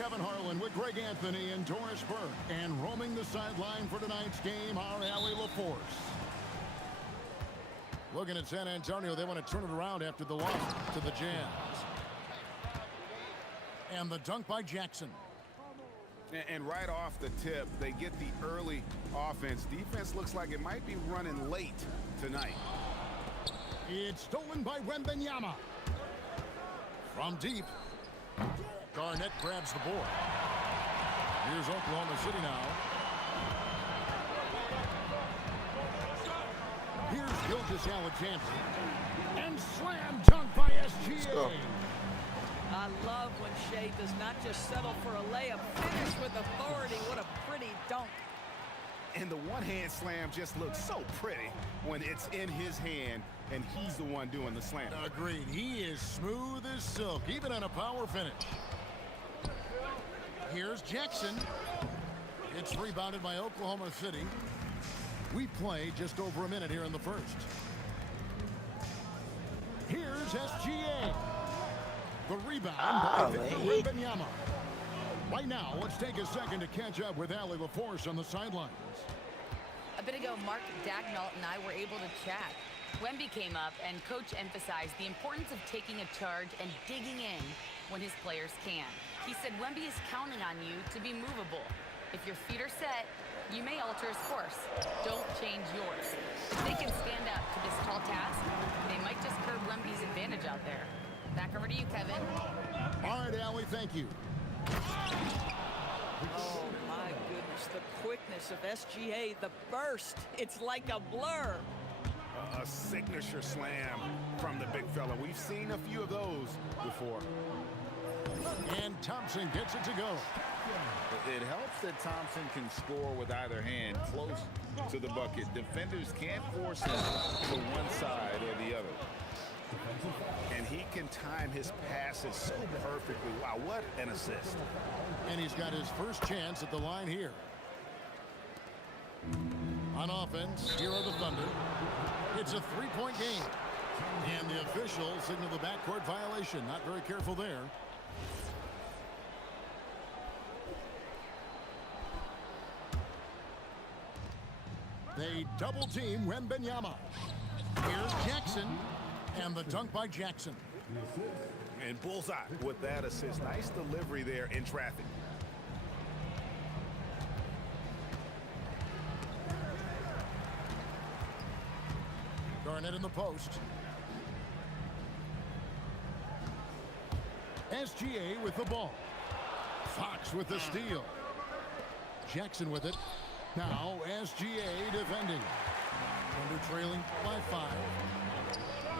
Kevin Harlan with Greg Anthony and Doris Burke. And roaming the sideline for tonight's game, our Allie LaForce. Looking at San Antonio, they want to turn it around after the loss to the Jazz. And the dunk by Jackson. And right off the tip, they get the early offense. Defense looks like it might be running late tonight. It's stolen by Wembanyama. From deep, Garnett grabs the board. Here's Oklahoma City now. Here's Gilgeous Alexander. And slam dunk by SGA. I love when Shea does not just settle for a layup, finish with authority. What a pretty dunk. And the one-hand slam just looks so pretty when it's in his hand and he's the one doing the slam. Agreed. He is smooth as silk, even on a power finish. Here's Jackson. It's rebounded by Oklahoma City. We play just over a minute here in the first. Here's SGA. The rebound by Victor Wembanyama. Right now, let's take a second to catch up with Allie LaForce on the sidelines. A bit ago, Mark Dagnall and I were able to chat. Wemby came up, and Coach emphasized the importance of taking a charge and digging in when his players can. He said Wemby is counting on you to be movable. If your feet are set, you may alter his course. Don't change yours. If they can stand up to this tall task, they might just curb Wemby's advantage out there. Back over to you, Kevin. All right, Allie, thank you. Oh, my goodness. The quickness of SGA, the burst. It's like a blur. A signature slam from the big fella. We've seen a few of those before. And Thompson gets it to go. It helps that Thompson can score with either hand close to the bucket. Defenders can't force him to one side or the other. And he can time his passes so perfectly. Wow, what an assist. And he's got his first chance at the line here. On offense, here are the Thunder. It's a three-point game. And the officials signal the backcourt violation. Not very careful there. They double-team Wembanyama. Here's Jackson. And the dunk by Jackson. And bullseye with that assist. Nice delivery there in traffic. Garnett in the post. SGA with the ball. Fox with the steal. Jackson with it. Now SGA defending. Thunder trailing by 5.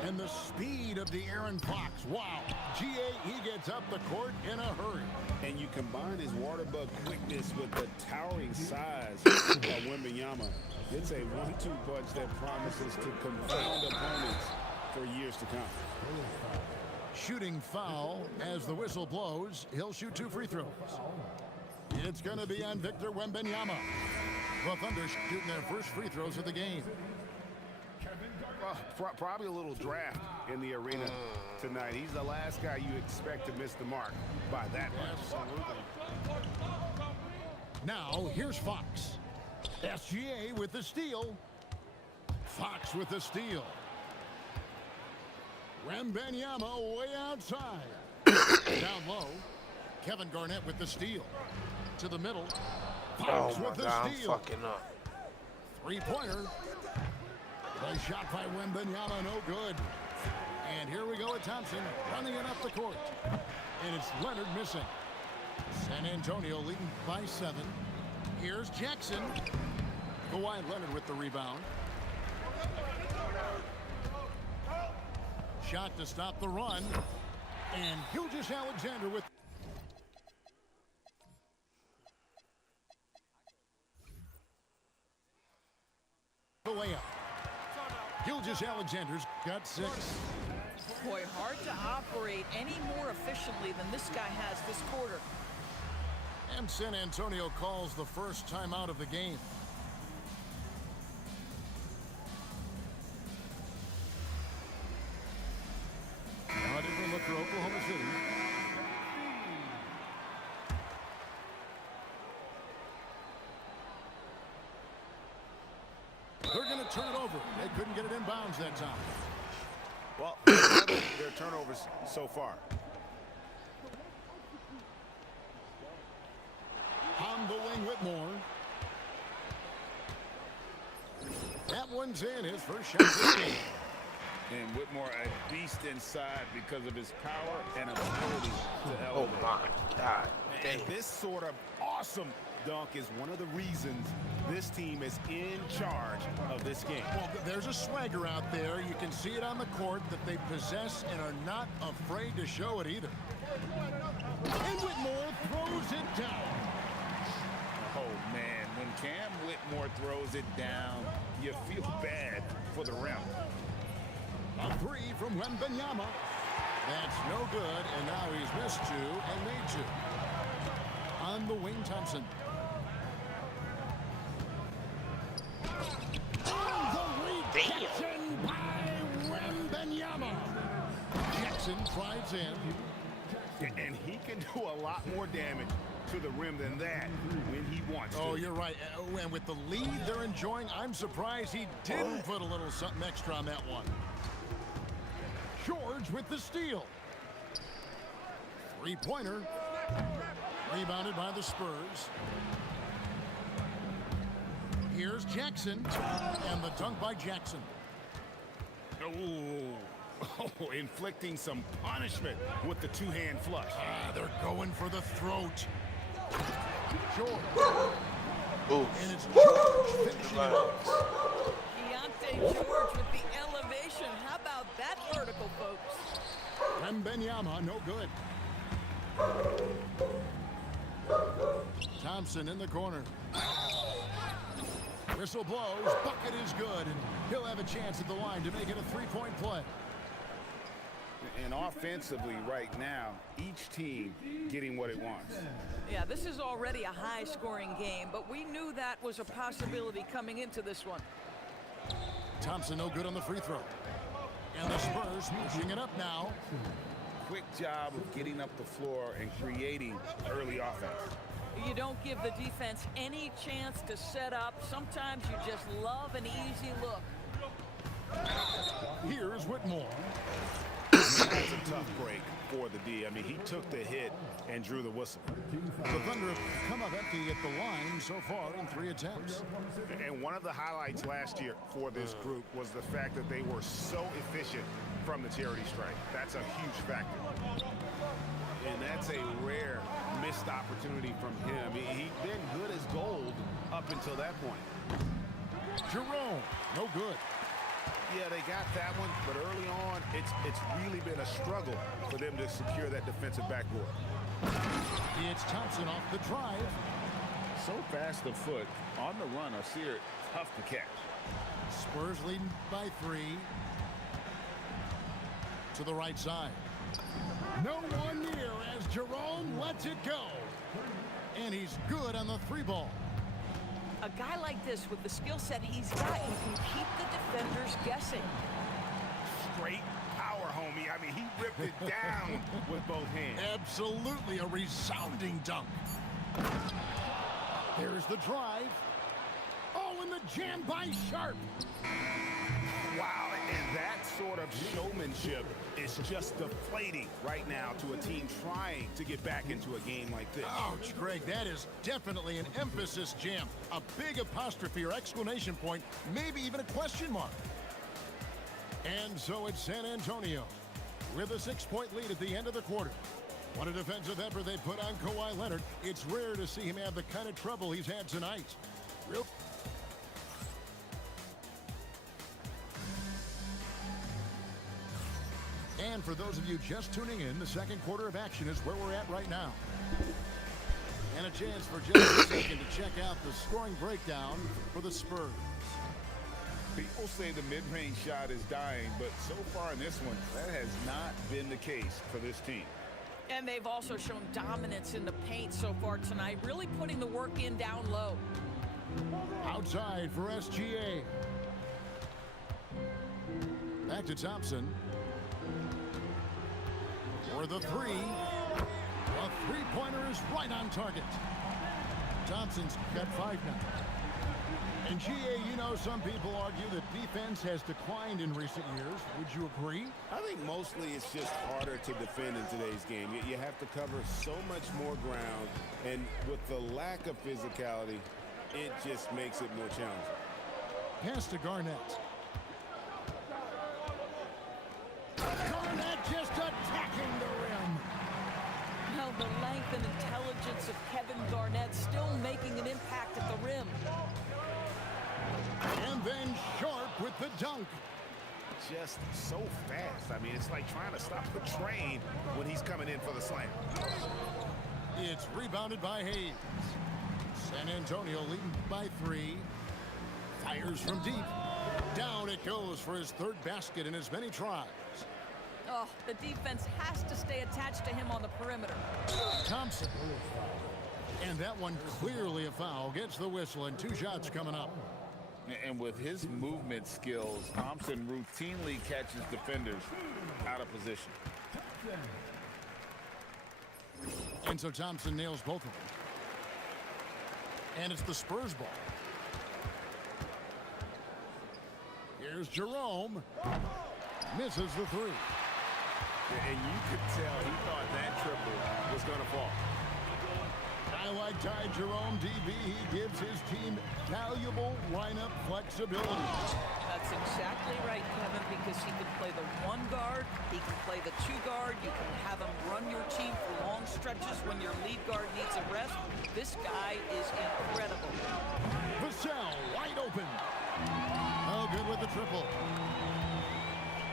And the speed of De'Aaron Fox. Wow. GA, he gets up the court in a hurry. And you combine his water bug quickness with the towering size of Wembanyama. It's a 1-2 punch that promises to confound opponents for years to come. Shooting foul as the whistle blows. He'll shoot 2 free throws. It's going to be on Victor Wembanyama. The Thunder shooting their first free throws of the game. Probably a little draft in the arena tonight. He's the last guy you expect to miss the mark by that much. Absolutely. Now, here's Fox. SGA with the steal. Fox with the steal. Wembanyama way outside. Down low. Kevin Garnett with the steal. To the middle. Fox with the steal. I'm fucking up. Three-pointer. The shot by Wembanyama, no good. And here we go at Thompson, running it up the court. And it's Leonard missing. San Antonio leading by 7. Here's Jackson. Kawhi Leonard with the rebound. Shot to stop the run. And Gilgeous Alexander with the layup. Gilgeous Alexander's got 6. Boy, hard to operate any more efficiently than this guy has this quarter. And San Antonio calls the first timeout of the game. A different look for Oklahoma City. turn it over. They couldn't get it in bounds that time. Well, their turnovers so far. On the wing, Whitmore. That one's in, his first shot this game. And Whitmore a beast inside because of his power and ability to elevate. Oh my God. And this sort of awesome dunk is one of the reasons this team is in charge of this game. Well, there's a swagger out there. You can see it on the court that they possess and are not afraid to show it either. And Whitmore throws it down. Oh, man. When Cam Whitmore throws it down, you feel bad for the rim. A three from Wembanyama. That's no good, and now he's missed two and made two. On the wing, Thompson. On the rejection by Wembanyama. Jackson flies in. And he can do a lot more damage to the rim than that when he wants to. Oh, you're right. And with the lead they're enjoying, I'm surprised he didn't put a little something extra on that one. George with the steal. Three-pointer. Rebounded by the Spurs. Here's Jackson. And the dunk by Jackson. Oh, inflicting some punishment with the two-hand flush. They're going for the throat. George. Ooh. And it's George finishing it up. Keontae George with the elevation. How about that vertical, folks? Wembanyama, no good. Thompson in the corner. Whistle blows. Bucket is good, and he'll have a chance at the line to make it a three-point play. And offensively right now, each team getting what it wants. Yeah, this is already a high-scoring game, but we knew that was a possibility coming into this one. Thompson no good on the free throw. And the Spurs pushing it up now. Quick job of getting up the floor and creating early offense. You don't give the defense any chance to set up. Sometimes you just love an easy look. Here's Whitmore. That's a tough break for the D. I mean, he took the hit and drew the whistle. The Thunder have come up empty at the line so far in 3 attempts. And one of the highlights last year for this group was the fact that they were so efficient from the charity strike. That's a huge factor. And that's a rare missed opportunity from him. He'd been good as gold up until that point. Jerome, no good. Yeah, they got that one, but early on, it's really been a struggle for them to secure that defensive backboard. It's Thompson off the drive. So fast of foot on the run, Sear, tough to catch. Spurs leading by 3. To the right side. No one near as Jerome lets it go. And he's good on the 3-ball. A guy like this with the skill set he's got, you can keep the defenders guessing. Straight power, homie. I mean, he ripped it down with both hands. Absolutely a resounding dunk. Here's the drive. Oh, and the jam by Sharp. Wow, and that sort of showmanship is just deflating right now to a team trying to get back into a game like this. Ouch, Greg, that is definitely an emphasis jam. A big apostrophe or exclamation point, maybe even a question mark. And so it's San Antonio with a 6-point lead at the end of the quarter. What a defensive effort they put on Kawhi Leonard. It's rare to see him have the kind of trouble he's had tonight. And for those of you just tuning in, the second quarter of action is where we're at right now. And a chance for just a second to check out the scoring breakdown for the Spurs. People say the mid-range shot is dying, but so far in this one, that has not been the case for this team. And they've also shown dominance in the paint so far tonight, really putting the work in down low. Outside for SGA. Back to Thompson. For the 3. A three-pointer is right on target. Thompson's got 5 now. And GA, you know, some people argue that defense has declined in recent years. Would you agree? I think mostly it's just harder to defend in today's game. You have to cover so much more ground, and with the lack of physicality, it just makes it more challenging. Pass to Garnett. Garnett just attacking the rim. Now the length and intelligence of Kevin Garnett still making an impact at the rim. And then Sharp with the dunk. Just so fast. I mean, it's like trying to stop the train when he's coming in for the slam. It's rebounded by Hayes. San Antonio leading by 3. Fires from deep. Down it goes for his third basket in as many tries. Oh, the defense has to stay attached to him on the perimeter. Thompson. And that one clearly a foul. Gets the whistle and 2 shots coming up. And with his movement skills, Thompson routinely catches defenders out of position. And so Thompson nails both of them. And it's the Spurs ball. Here's Jerome. Misses the 3. And you could tell he thought that triple was going to fall. I like Ty Jerome, DB. He gives his team valuable lineup flexibility. That's exactly right, Kevin, because he can play the 1 guard, he can play the 2 guard, you can have him run your team for long stretches when your lead guard needs a rest. This guy is incredible. Vassell wide open. Oh, good with the triple.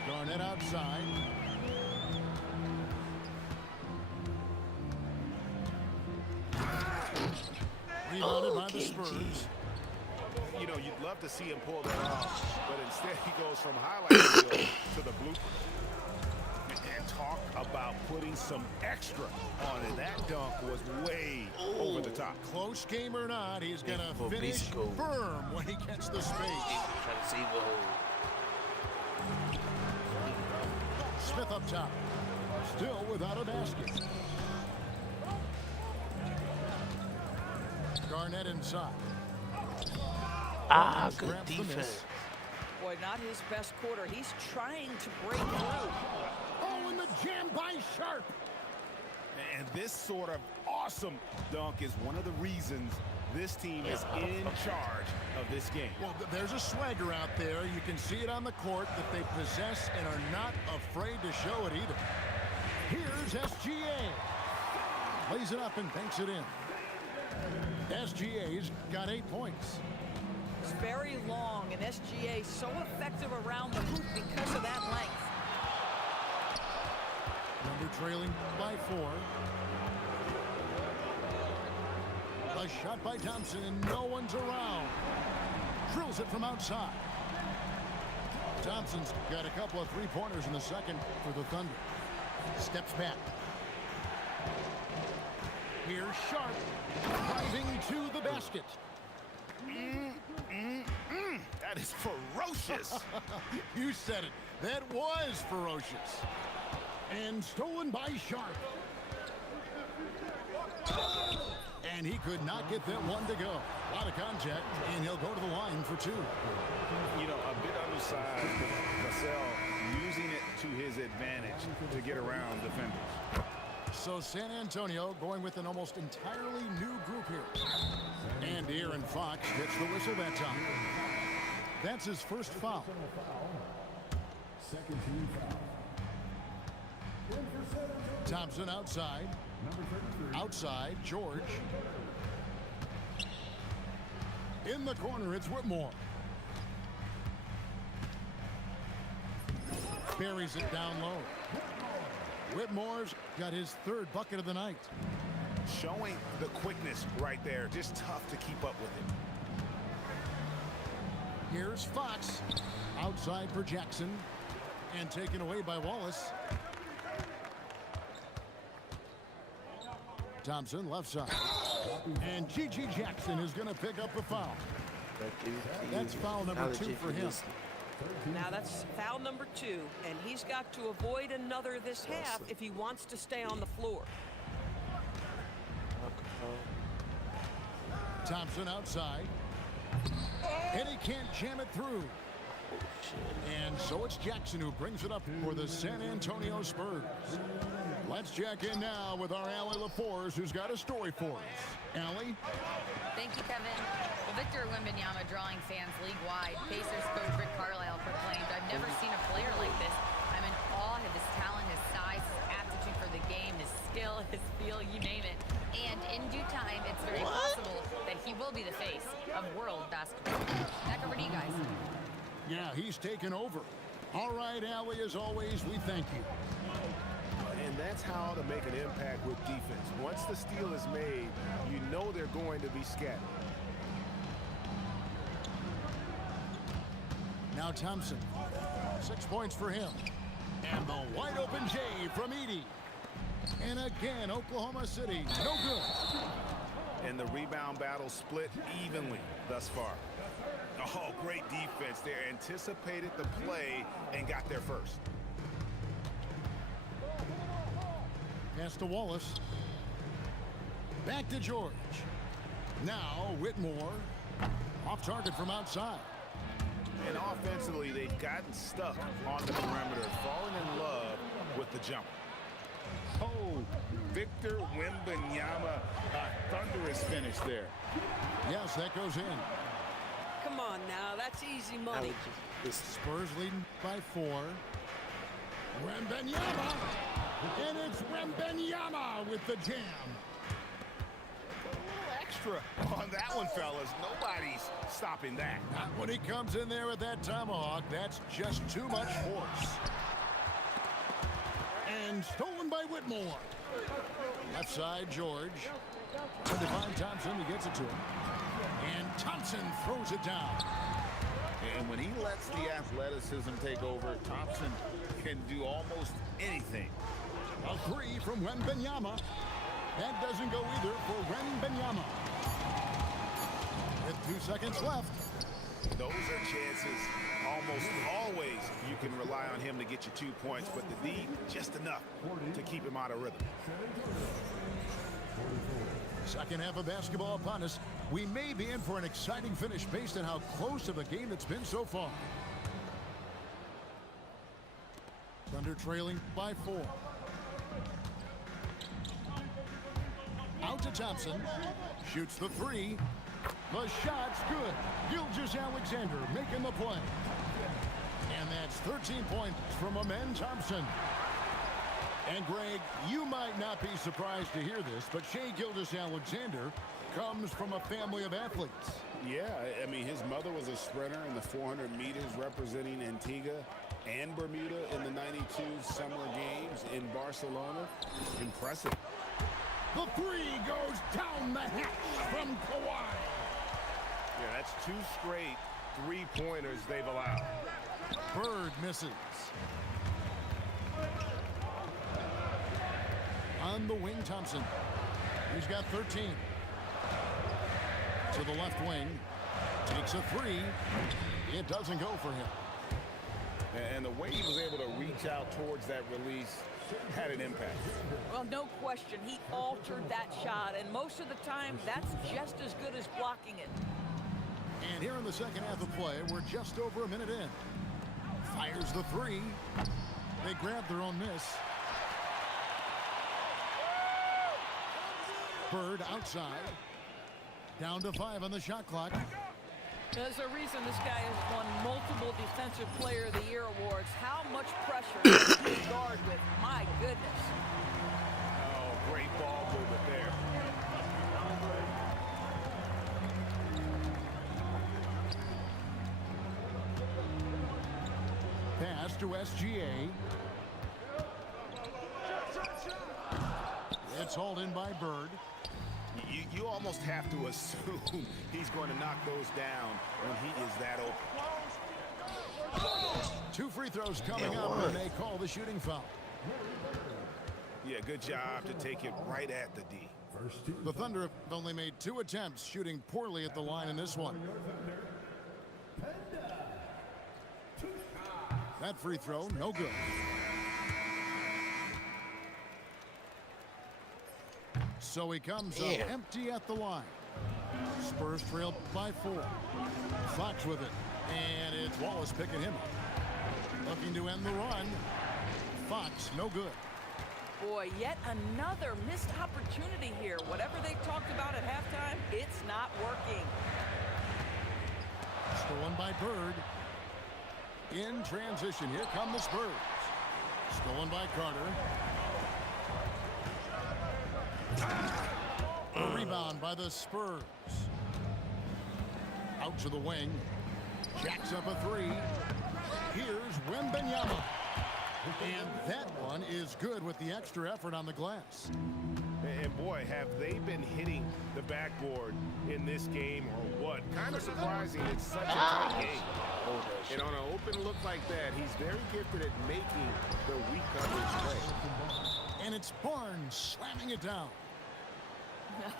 Garnett outside. Rebounded by the Spurs. You know, you'd love to see him pull that off, but instead he goes from highlight reel to the blooper. And talk about putting some extra on it. That dunk was way over the top. Close game or not, he's going to finish Bisco. firm when he gets the space. Try to save a hole. Smith up top. Still without a basket. Garnett inside. Ah, good Grabs the miss. defense. Boy, not his best quarter. He's trying to break through. Oh, and the jam by Sharp. And this sort of awesome dunk is one of the reasons this team is in charge of this game. Well, there's a swagger out there. You can see it on the court that they possess and are not afraid to show it either. Here's SGA. Lays it up and banks it in. SGA's got 8 points. It's very long, and SGA so effective around the hoop because of that length. Number trailing by 4. A shot by Thompson, and no one's around. Drills it from outside. Thompson's got a couple of 3-pointers in the second for the Thunder. Steps back. Here's Sharp driving to the basket. That is ferocious. You said it. That was ferocious. And stolen by Sharp. And he could not get that one to go. A lot of contact, and he'll go to the line for 2. You know, a bit undersized, Vassell using it to his advantage to get around defenders. So San Antonio going with an almost entirely new group here. And Aaron Fox gets the whistle that time. That's his first foul. Second team foul. Thompson outside. Outside, George. In the corner, it's Whitmore. Buries it down low. Whitmore's got his 3rd bucket of the night. Showing the quickness right there. Just tough to keep up with it. Here's Fox. Outside for Jackson. And taken away by Wallace. Thompson left side. And G.G. Jackson is going to pick up the foul. That's foul number 2 for him. Now that's foul number 2, and he's got to avoid another this half if he wants to stay on the floor. Thompson outside. And he can't jam it through. And so it's Jackson who brings it up for the San Antonio Spurs. Let's check in now with our Allie LaForce, who's got a story for us. Allie? Thank you, Kevin. Well, Victor Wembanyama drawing fans league-wide. Pacers coach Rick Carlisle proclaimed, "I've never seen a player like this. I'm in awe of his talent, his size, his aptitude for the game, his skill, his feel, you name it. And in due time, it's very possible that he will be the face of world basketball." Back over to you guys. Yeah, he's taken over. All right, Allie, as always, we thank you. And that's how to make an impact with defense. Once the steal is made, you know they're going to be scattered. Now Thompson, 6 points for him. And the wide open J from Edey. And again, Oklahoma City, no good. And the rebound battle split evenly thus far. Oh, great defense. They anticipated the play and got there first. Pass to Wallace. Back to George. Now Whitmore. Off target from outside. And offensively, they've gotten stuck on the perimeter, falling in love with the jump. Oh, Victor Wembanyama, a thunderous finish there. Yes, that goes in. Come on now, that's easy money. Spurs leading by 4. Wembanyama. And it's Wembanyama with the jam. A little extra on that one, fellas. Nobody's stopping that. Not when he comes in there with that tomahawk. That's just too much force. And stolen by Whitmore. Left side, George. Trying to find Thompson. He gets it to him. And Thompson throws it down. And when he lets the athleticism take over, Thompson can do almost anything. A 3 from Wembanyama. That doesn't go either for Wembanyama. With 2 seconds left. Those are chances. Almost always you can rely on him to get you 2 points, but the D, just enough to keep him out of rhythm. Second half of basketball upon us. We may be in for an exciting finish based on how close of a game it's been so far. Thunder trailing by 4. Out to Thompson. Shoots the 3. The shot's good. Gilgeous-Alexander making the play. And that's 13 points from Amen Thompson. And Greg, you might not be surprised to hear this, but Shai Gilgeous-Alexander comes from a family of athletes. Yeah, I mean, his mother was a sprinter in the 400 meters representing Antigua and Bermuda in the 92 Summer Games in Barcelona. Impressive. The 3 goes down the hatch from Kawhi. Yeah, that's 2 straight 3-pointers they've allowed. Bird misses. On the wing, Thompson. He's got 13. To the left wing. Takes a 3. It doesn't go for him. And the way he was able to reach out towards that release had an impact. Well, no question. He altered that shot, and most of the time, that's just as good as blocking it. And here in the second half of play, we're just over a minute in. Fires the 3. They grab their own miss. Bird outside. Down to 5 on the shot clock. There's a reason this guy has won multiple Defensive Player of the Year awards. How much pressure does he guard with? My goodness. Oh, great ball movement there. Pass to SGA. It's hauled in by Bird. You almost have to assume he's going to knock those down when he is that open. 2 free throws coming up, and they call the shooting foul. Yeah, good job to take it right at the D. The Thunder have only made 2 attempts, shooting poorly at the line in this one. That free throw, no good. So he comes up empty at the line. Spurs trail by 4. Fox with it. And it's Wallace picking him up. Looking to end the run. Fox, no good. Boy, yet another missed opportunity here. Whatever they talked about at halftime, it's not working. Stolen by Bird. In transition, here come the Spurs. Stolen by Carter. A rebound by the Spurs. Out to the wing. Jacks up a 3. Here's Wembanyama. And that one is good with the extra effort on the glass. And boy, have they been hitting the backboard in this game or what? Kind of surprising. It's such a tight game. And on an open look like that, he's very gifted at making the weak coverage play. And it's Barnes slamming it down.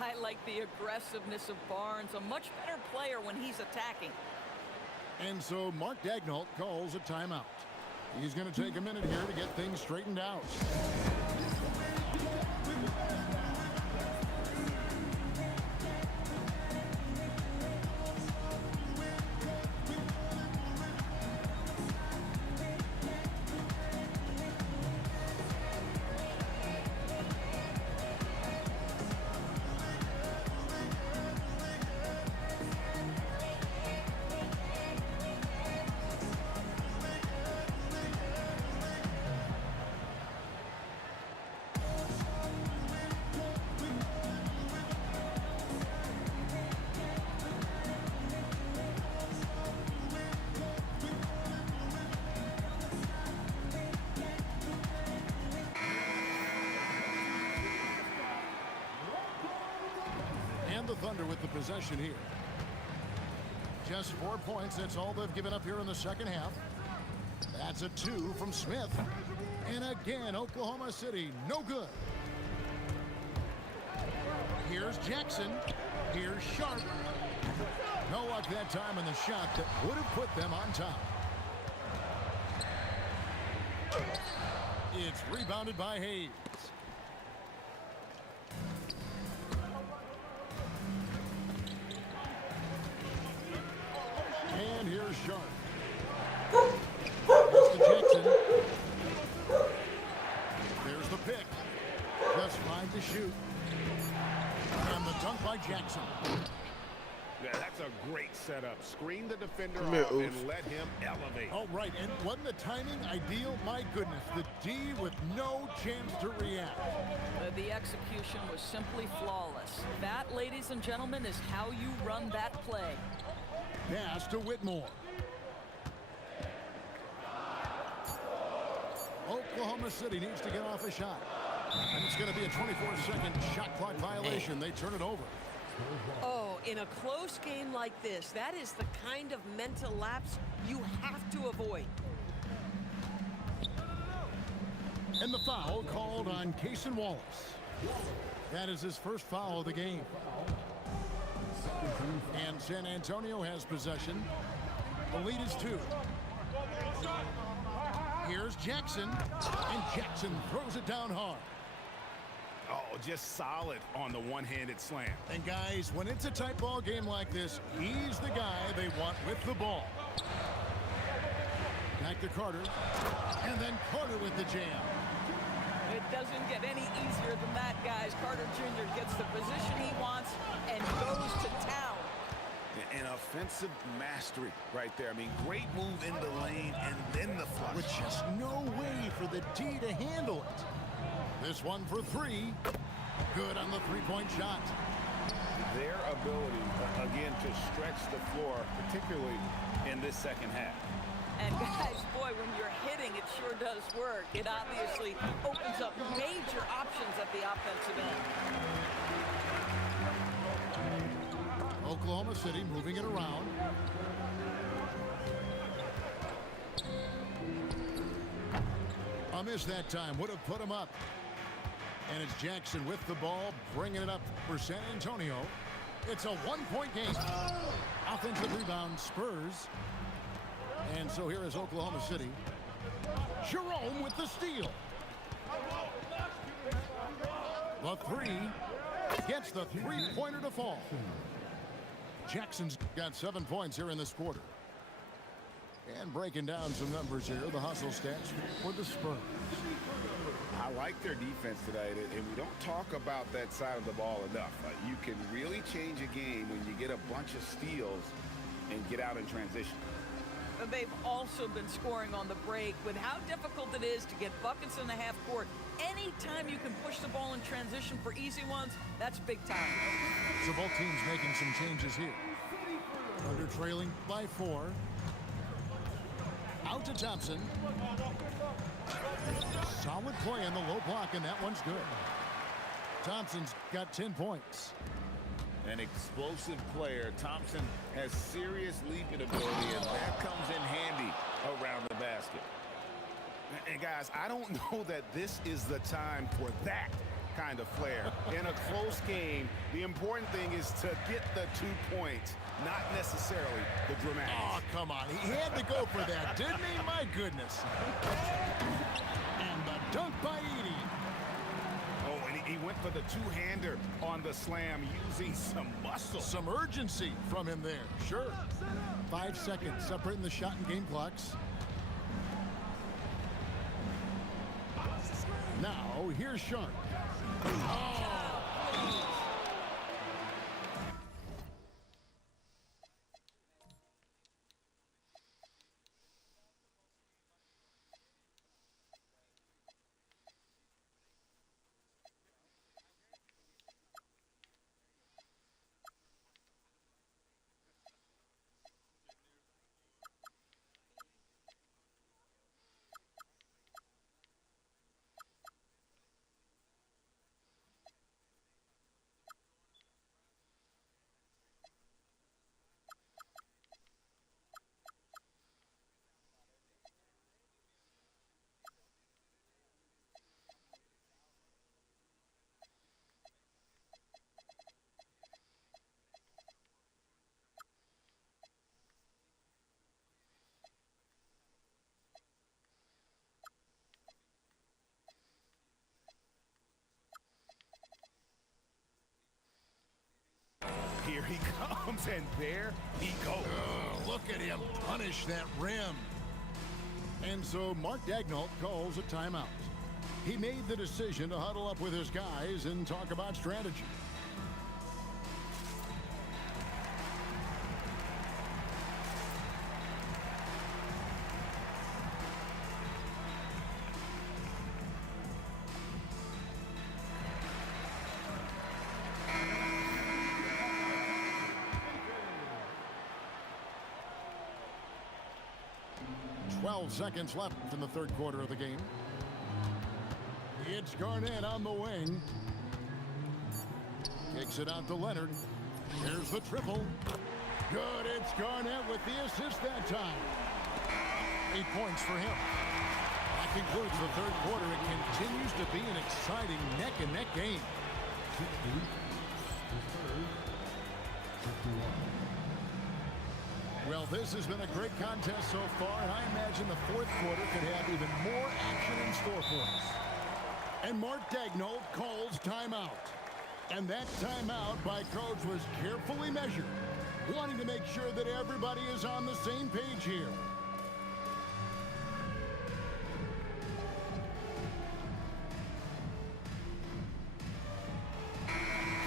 I like the aggressiveness of Barnes. A much better player when he's attacking. And so Mark Daigneault calls a timeout. He's going to take a minute here to get things straightened out. The Thunder with the possession here. Just 4 points. That's all they've given up here in the second half. That's a 2 from Smith. And again, Oklahoma City, no good. Here's Jackson. Here's Sharp. No luck that time in the shot that would have put them on top. It's rebounded by Hayes. And here's Sharp. It's to Jackson. There's the pick. Just 5 to shoot. And the dunk by Jackson. Yeah, that's a great setup. Screen the defender off and let him elevate. Oh, right. And wasn't the timing ideal? My goodness. The D with no chance to react. The execution was simply flawless. That, ladies and gentlemen, is how you run that play. Pass to Whitmore. Oklahoma City needs to get off a shot. And it's going to be a 24-second shot clock violation. They turn it over. Oh, in a close game like this, that is the kind of mental lapse you have to avoid. And the foul called on Cason Wallace. That is his first foul of the game. And San Antonio has possession. The lead is 2. Here's Jackson. And Jackson throws it down hard. Oh, just solid on the one-handed slam. And guys, when it's a tight ball game like this, he's the guy they want with the ball. Back to Carter. And then Carter with the jam. It doesn't get any easier than that, guys. Carter Jr. gets the position he wants and goes to town. An offensive mastery right there. I mean, great move in the lane and then the flush. With just no way for the D to handle it. This one for 3. Good on the three-point shot. Their ability, again, to stretch the floor, particularly in this second half. And guys, boy, when you're hitting, it sure does work. It obviously opens up major options at the offensive end. Oklahoma City moving it around. A miss that time. Would have put him up. And it's Jackson with the ball, bringing it up for San Antonio. It's a 1-point game. Offensive rebound, Spurs. And so here is Oklahoma City. Jerome with the steal. The 3 gets the three-pointer to fall. Jackson's got 7 points here in this quarter. And breaking down some numbers here, the hustle stats for the Spurs. I like their defense tonight, and we don't talk about that side of the ball enough. You can really change a game when you get a bunch of steals and get out in transition. They've also been scoring on the break. With how difficult it is to get buckets in the half court, anytime you can push the ball in transition for easy ones, that's big time. So both teams making some changes here. Under trailing by 4. Out to Thompson. Solid play in the low block, and that one's good. Thompson's got 10 points. An explosive player. Thompson has serious leaping ability, and that comes in handy around the basket. And guys, I don't know that this is the time for that kind of flair. In a close game, the important thing is to get the 2 points, not necessarily the dramatics. Oh, come on. He had to go for that, didn't he? My goodness. And the dunk by Edey. Oh, and he went for the two-hander on the slam, using some muscle. Some urgency from him there. Sure. 5 seconds separating the shot and game clocks. Now, here's Sharp. Oh. Here he comes, and there he goes. Oh, look at him punish that rim. And so Mark Daigneault calls a timeout. He made the decision to huddle up with his guys and talk about strategy. Seconds left in the third quarter of the game. It's Garnett on the wing. Kicks it out to Leonard. Here's the triple. Good. It's Garnett with the assist that time. 8 points for him. That concludes the third quarter. It continues to be an exciting neck-and-neck game. Well, this has been a great contest so far, and I imagine the fourth quarter could have even more action in store for us. And Mark Daigneault calls timeout. And that timeout by Coach was carefully measured, wanting to make sure that everybody is on the same page here.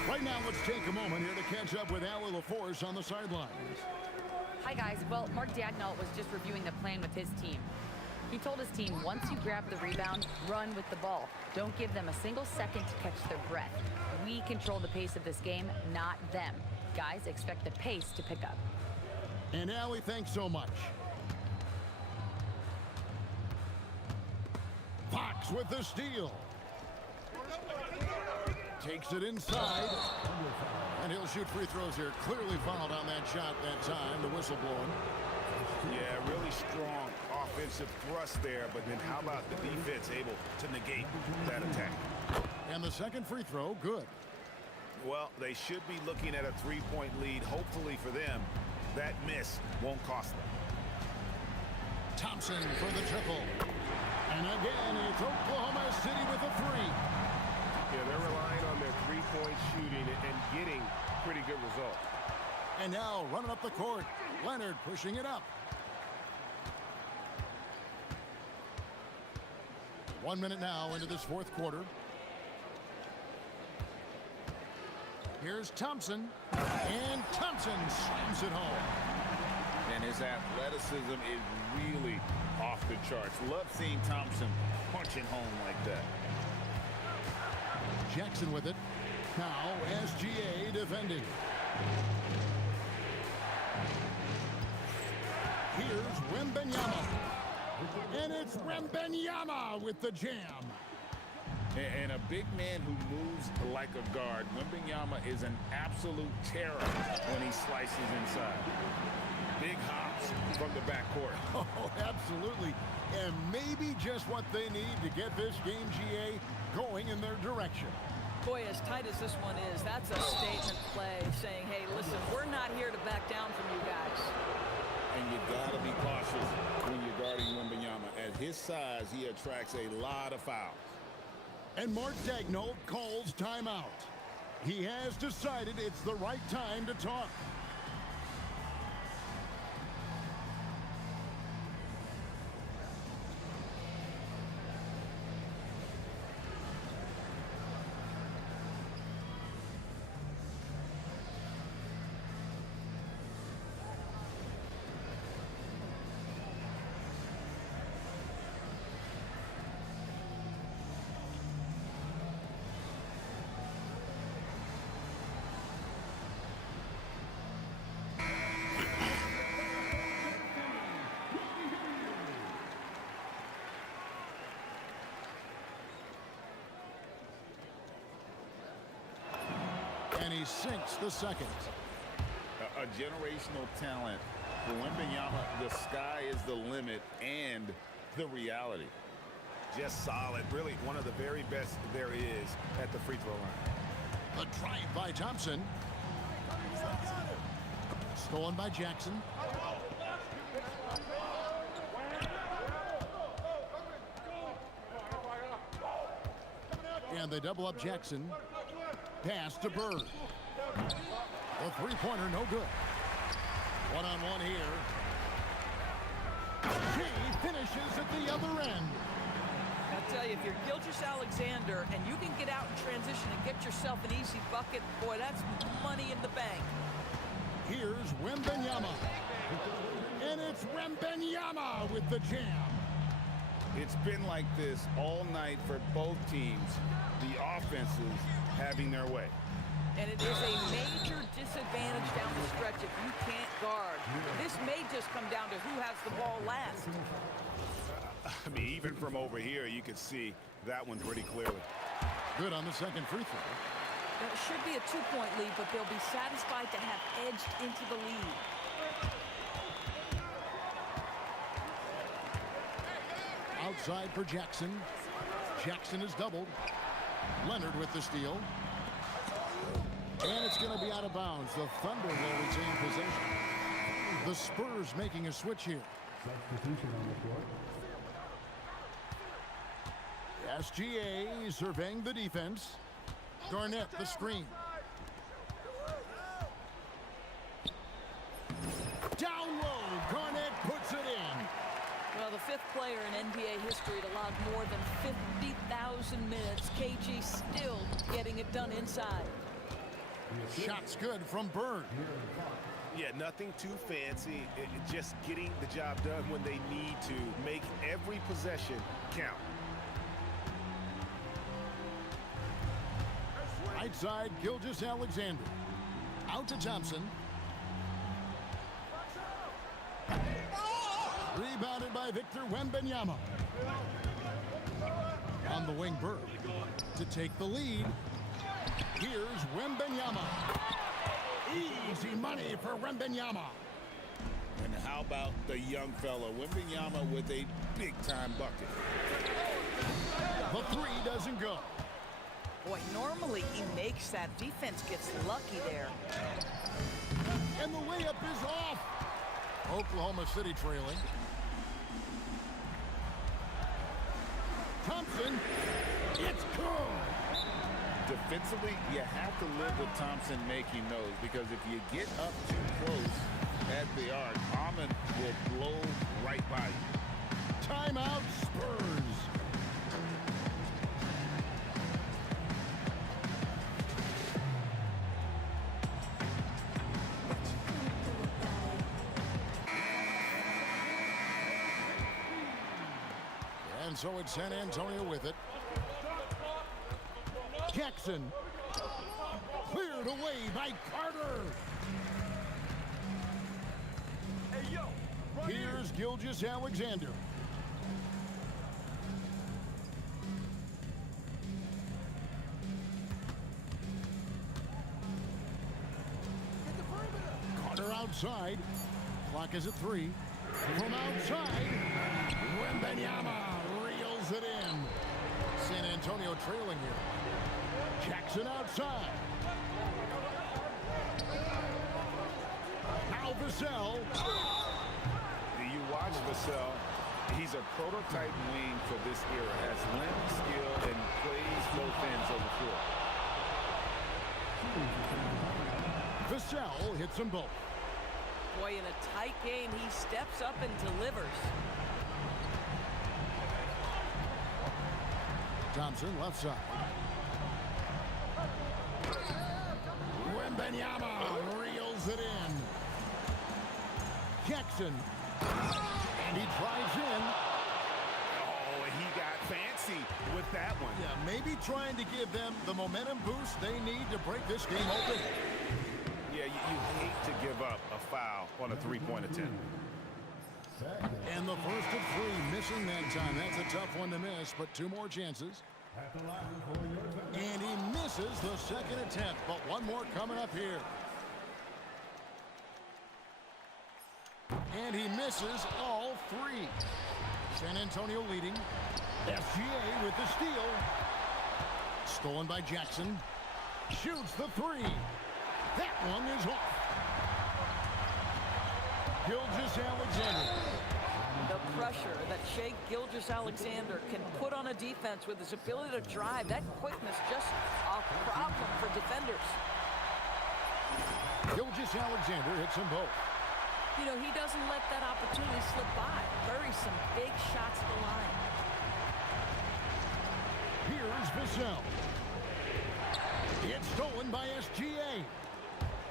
Right now, let's take a moment here to catch up with Allie LaForce on the sidelines. Hi, guys. Well, Mark Daigneault was just reviewing the plan with his team. He told his team, once you grab the rebound, run with the ball. Don't give them a single second to catch their breath. We control the pace of this game, not them. Guys, expect the pace to pick up. And Allie, thanks so much. Fox with the steal. Takes it inside. And he'll shoot free throws here. Clearly fouled on that shot that time. The whistle blowing. Yeah, really strong offensive thrust there, but then how about the defense able to negate that attack? And the second free throw, good. Well, they should be looking at a three-point lead. Hopefully for them, that miss won't cost them. Thompson for the triple. And again, it's Oklahoma City with a three. Yeah, they're relying on their three-point shooting and getting pretty good results. And And now running up the court. Leonard pushing it up. 1 minute now into this fourth quarter. Here's Thompson. And Thompson slams it home. And his athleticism is really off the charts. Love seeing Thompson punching home like that. Jackson with it. Now SGA defending. Here's Wembanyama. And it's Wembanyama with the jam. And a big man who moves like a guard. Wembanyama is an absolute terror when he slices inside. Big hops from the backcourt. Oh, absolutely. And maybe just what they need to get this game, GA, going in their direction. Boy, as tight as this one is, that's a statement play saying, hey, listen, we're not here to back down from you guys. And you got to be cautious when you're guarding Wembanyama. At his size, he attracts a lot of fouls. And Mark Daigneault calls timeout. He has decided it's the right time to talk. And he sinks the second. A generational talent. For Wembanyama, the sky is the limit and the reality. Just solid. Really one of the very best there is at the free throw line. A drive by Thompson. Stolen by Jackson. And they double up Jackson. Pass to Bird. The three-pointer, no good. One-on-one here. He finishes at the other end. I tell you, if you're Gilgeous-Alexander and you can get out in transition and get yourself an easy bucket, boy, that's money in the bank. Here's Wembanyama. And it's Wembanyama with the jam. It's been like this all night for both teams. The offenses having their way. And it is a major disadvantage down the stretch if you can't guard. This may just come down to who has the ball last. I mean, even from over here, you could see that one pretty clearly. Good on the second free throw. It should be a two-point lead, but they'll be satisfied to have edged into the lead. Outside for Jackson. Jackson is doubled. Leonard with the steal. And it's going to be out of bounds. The Thunder will retain possession. The Spurs making a switch here. Substitution on the court. SGA surveying the defense. Garnett the screen. Down low. Garnett puts it in. Well, the fifth player in NBA history to log more than 50,000 minutes. KG still getting it done inside. Shot's good from Bird. Yeah, nothing too fancy. Just getting the job done when they need to. Make every possession count. Right side, Gilgeous-Alexander. Out to Thompson. Rebounded by Victor Wembanyama. On the wing, Bird to take the lead. Here's Wembanyama. Easy money for Wembanyama. And how about the young fella, Wembanyama, with a big-time bucket. The three doesn't go. Boy, normally he makes that. Defense gets lucky there. And the layup is off. Oklahoma City trailing. Thompson. It's good. defensively, you have to live with Thompson making those, because if you get up too close at the arc, Ahmed will blow right by you. Timeout, Spurs. And so it's San Antonio with it. Jackson. Cleared away by Carter. Here's Gilgeous-Alexander. Carter outside. Clock is at 3. From outside, Wembanyama reels it in. San Antonio trailing here. Jackson outside. Now Vassell. Do you watch Vassell? He's a prototype wing for this era. Has length, skill, and plays both ends of the floor. Vassell hits them both. Boy, in a tight game, he steps up and delivers. Thompson left side. Wembanyama reels it in. Jackson. And he drives in. Oh, and he got fancy with that one. Yeah, maybe trying to give them the momentum boost they need to break this game open. Yeah, you hate to give up a foul on a three-point attempt. And the first of 3, missing that time. That's a tough one to miss, but 2 more chances. And he misses the second attempt, but 1 more coming up here. And he misses all 3. San Antonio leading. SGA with the steal. Stolen by Jackson. Shoots the 3. That one is off. Gilgeous-Alexander. The pressure that Shai Gilgeous-Alexander can put on a defense with his ability to drive, that quickness, just a problem for defenders. Gilgeous-Alexander hits them both. You know, he doesn't let that opportunity slip by. Buries some big shots at the line. Here's Vassell. It's stolen by SGA.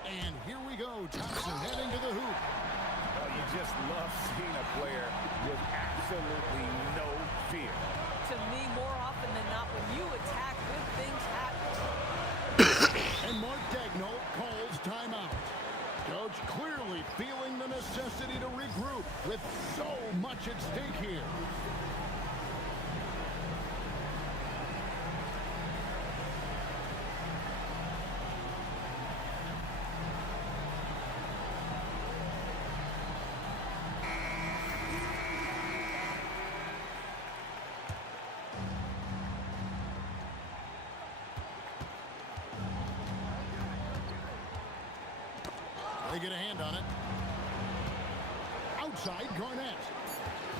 And here we go. Thompson heading to the hoop. You just love seeing a player with absolutely no fear. To me, more often than not, when you attack, good things happen. And Mark Daigneault calls timeout. Coach clearly feeling the necessity to regroup with so much at stake here. They get a hand on it. Outside, Garnett.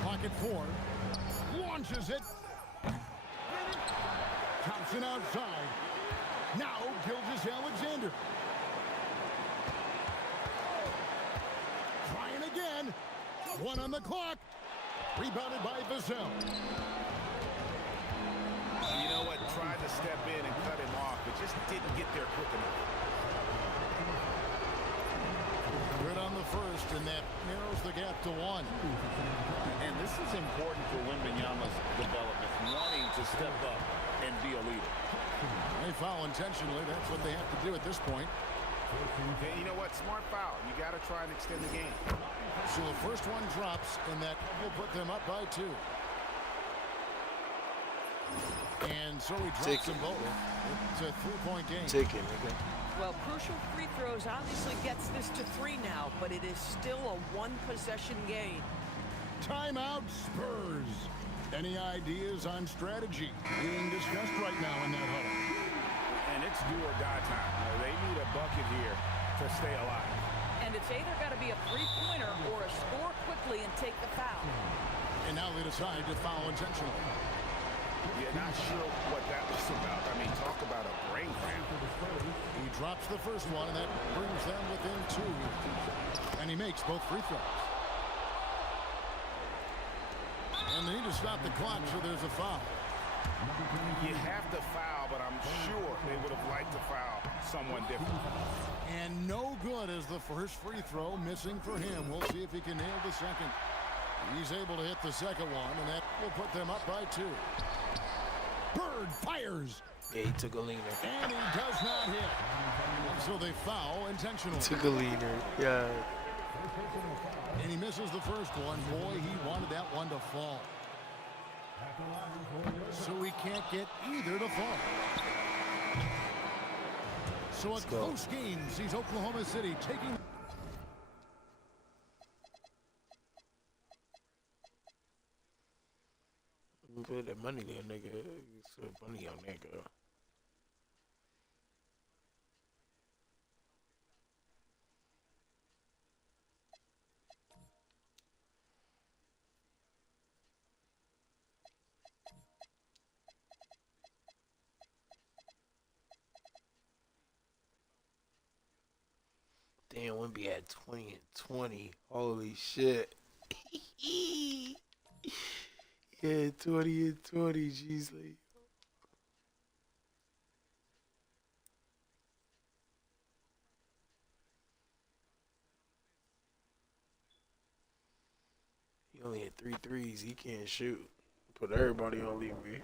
Pocket 4. Launches it. Thompson outside. Now Gilgeous-Alexander. Trying again. 1 on the clock. Rebounded by Vassell. You know what? Tried to step in and cut him off, but just didn't get there quick enough. Good on the first, and that narrows the gap to 1. And this is important for Wembanyama's development, wanting to step up and be a leader. They foul intentionally. That's what they have to do at this point. And you know what? Smart foul. You got to try and extend the game. So the first one drops, and that will put them up by 2. And so he drops them both. It's a 3-point game. Take it, nigga. Well, crucial free throws obviously gets this to 3 now, but it is still a 1-possession game. Timeout, Spurs. Any ideas on strategy being discussed right now in that huddle? And it's do or die time. They need a bucket here to stay alive. And it's either got to be a 3-pointer or a score quickly and take the foul. And now they decide to foul intentionally. You're not sure what that was about. I mean, talk about a brain drops the first one, and that brings them within 2. And he makes both free throws. And they need to stop the clock, so there's a foul. You have to foul, but I'm sure they would have liked to foul someone different. And no good as the first free throw missing for him. We'll see if he can nail the second. He's able to hit the second one, and that will put them up by 2. Bird fires. Yeah, he took a leaner. And he does not hit. And so they foul intentionally. Took a leaner. Yeah. And he misses the first one. Boy, he wanted that one to fall. So he can't get either to fall. So a close game sees Oklahoma City taking... Put that money there, nigga. Put money on that girl. Damn, Wemby had 20 and 20. Holy shit. Yeah, 20 and 20, jeez. Like. He only had 3 threes. He can't shoot. Put everybody on leave me.